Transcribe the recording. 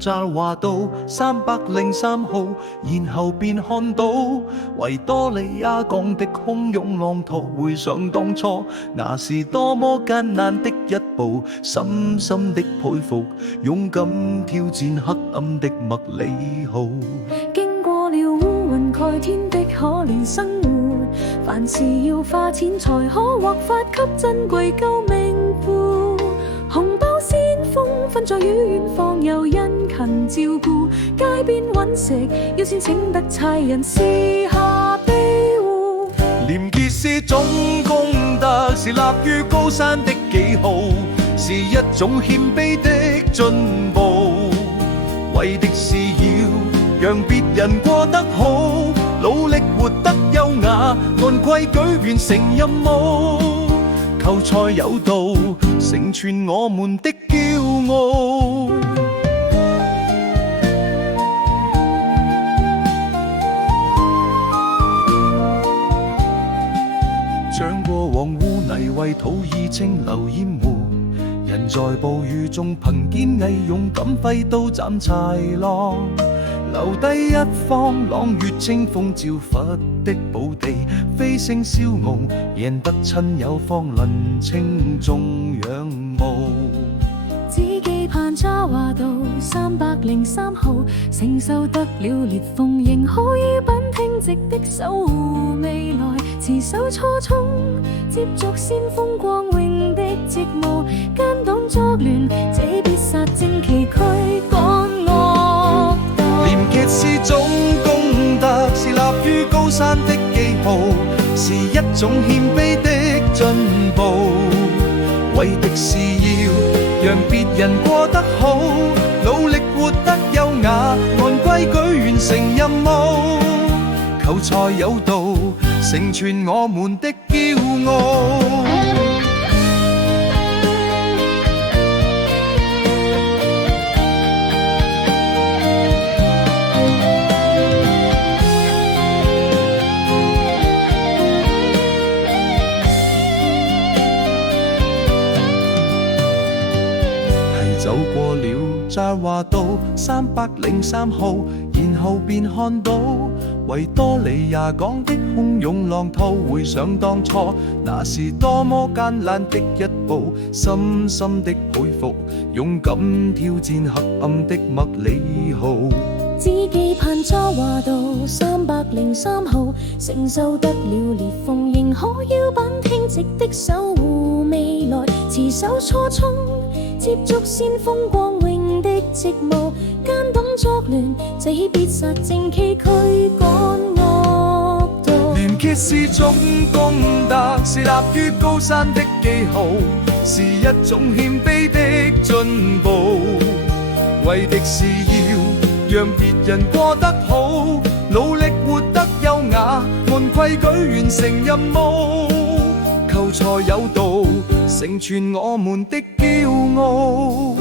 乍話到303號，然後便看到維多利亞港的洶湧浪濤。回想當初，那是多麼艱難的一步，深深的佩服，勇敢挑戰黑暗的麥理浩。經過了烏雲蓋天的可憐生活，凡事要花錢才可獲發給珍貴救命符。紅包先鋒分在於遠方，又殷勤照顧，街邊揾食要先請得差人私下庇護。廉潔是種功德，是立於高山的記號，是一種謙卑的進步，為的是要讓別人過得好，努力活得優雅，按規矩完成任務，求財有道，成全我們的驕傲。將過往污泥為土已清流淹沒，人在暴雨中憑堅毅勇敢揮刀斬豺狼，留低一方朗月清風照佛的寶地，飛升霄傲，贏得親友方能稱頌仰慕。只期盼渣華道303號，承受得了裂縫，仍可以品聽直的守護未來，持守初衷，接續先鋒光榮的職務，奸黨作亂，這必殺正旗驅趕惡道。廉潔是種功德，是立於高山的記號，是一種謙卑的進步，為的是要讓別人過得好，努力活得優雅，按規矩完成任務，求財有道，成全我們的驕傲。走過了渣華道303號，然後便看到維多利亞港的洶湧浪濤。回想當初，那是多麼艱難的一步，深深的佩服，勇敢挑戰黑暗的麥理浩。只期盼渣華道303號，承受得了裂縫，仍可腰板挺直的守護未來，持守初衷，接續先鋒光榮的職務，奸黨作亂，這必殺正旗驅趕惡道。廉潔是種功德，是立於高山的記號，是一種謙卑的進步，為的是要讓別人過得好，努力活得優雅，按規矩完成任務，求財有道，成全我們的驕傲。